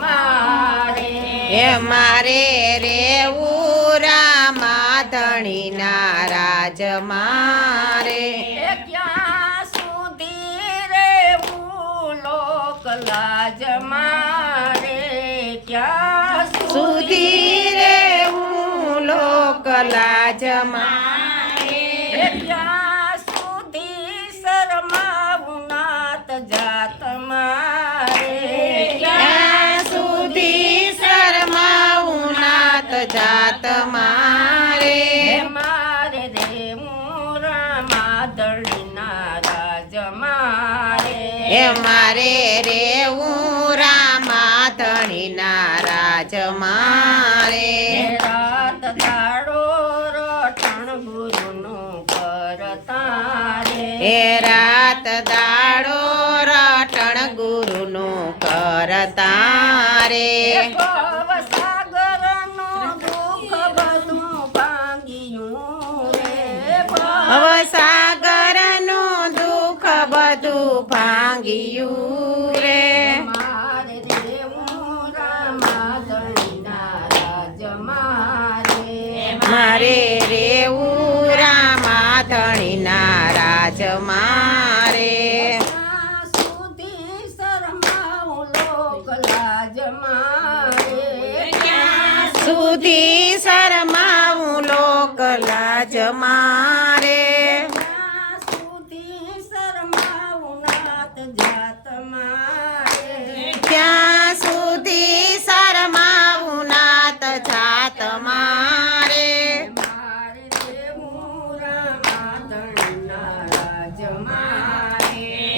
મારે. હે મારે રેવું ના રાજ મારે. ક્યાં સુધી રેવું લોક લાજ મારે? ક્યાં સુધી રેવું લોક લાજ મારે હે મારે રેવું રામાધણીના રાજ મારે. રાત દાડો રટણ ગુરુનું કરતા રે હે રાત દાડો રટણ ગુરુનું કરતા બધું ભાંગ્યું રે. મારે રે રામાદરણીના રાજ મારે મારે રેવું રામાધણીના રાજ મારે સુધી શરમાવું લોક લાજ મારે સુધી શરમાવું લોક લાજ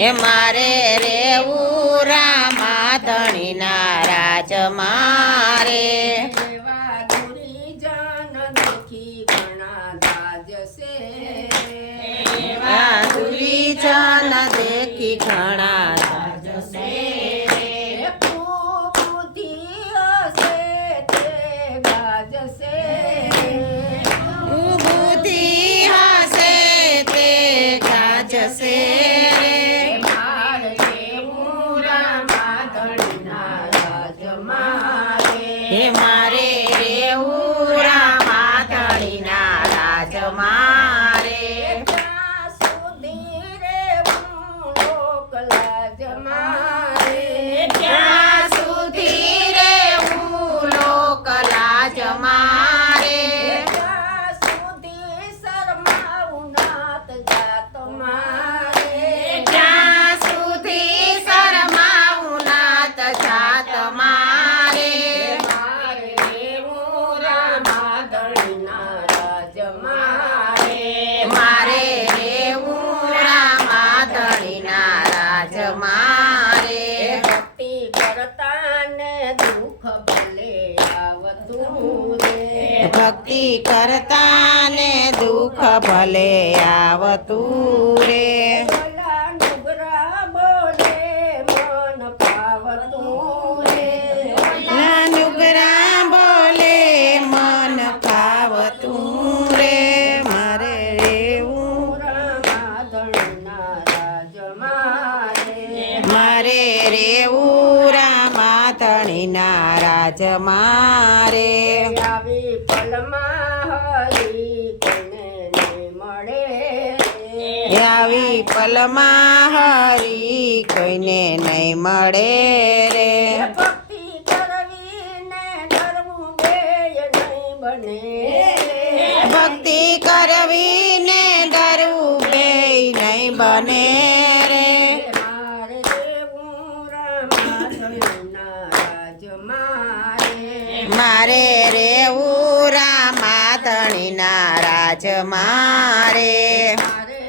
હે મારે રેવું રામાધણીના રાજ મારે જન દેખી ઘણા બુદ્ધિ હશે તે ગાજશે. કરતા ને દુઃખ ભલે આવતું રે. મારે નુગરા બોલે મન પાવતું રે. મળે આવી પલમાં હરી કોઈને નહીં મળે રે. રાજ મારે. મારે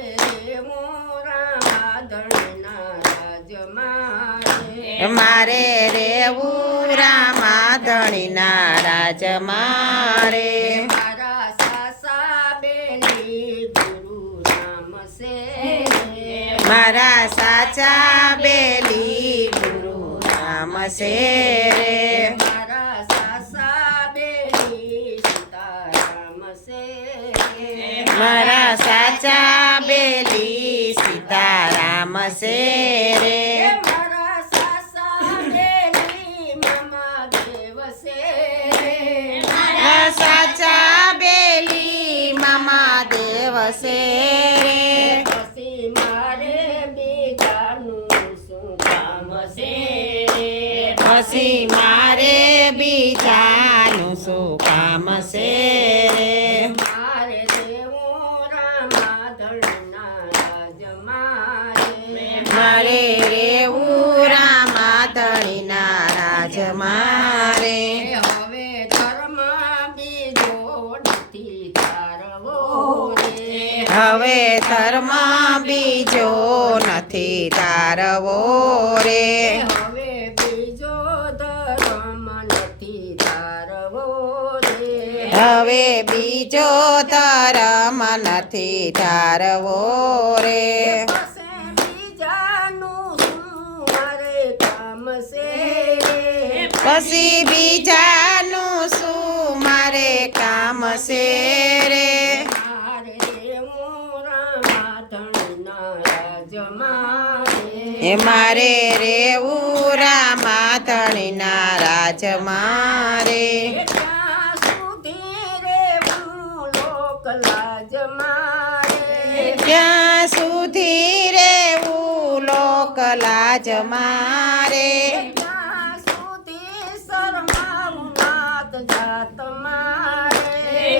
દેવું રામાધણના રાજ મારે. મારે રેવું રામાધણીના રાજ મારે. મારા સાસા બેની ગુરુ રામ સે મારા સાચા બેલી ગુરુ રામ સે રે. મારા સાચા બેલી સીતારામ છે રે સાચા બેલી મામા દેવ છે રે પછી મારે બીજાનું શું કામ છે પછી મારે બીજાનું શું હવે ધર્મ બીજો નથી તારવો રે. હવે બીજો ધર્મ નથી તારવો રે. હવે બીજો ધર્મ નથી તારવો રે. બીજાનું શું મારે કામ છે? પછી બીજાનું શું મારે કામ છે રે? એ મારે રેવું રામાતણીના રાજ મારે ત્યાં સુધી રેવું લોક લાજ મારે ક્યાં સુધી શરમાવું નાત જાત મારે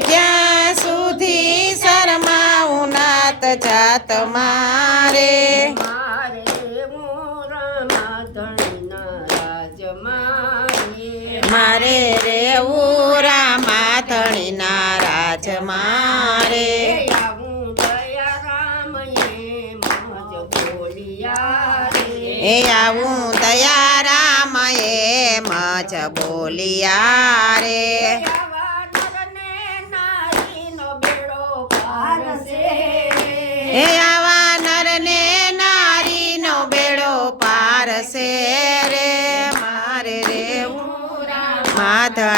ક્યાં સુધી શરમાવું નાત જાત મારે મારે? મારે રેવું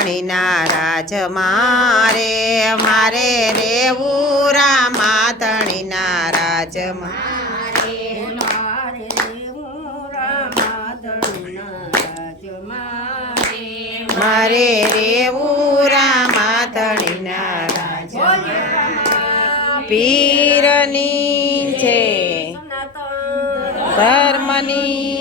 રાજ મારે મારે રેવું રામા ધણીના મારે મારે રાજ મારે. મારે રેવું રામાધણીના રાજ બોલે પીરની છે ધર્મની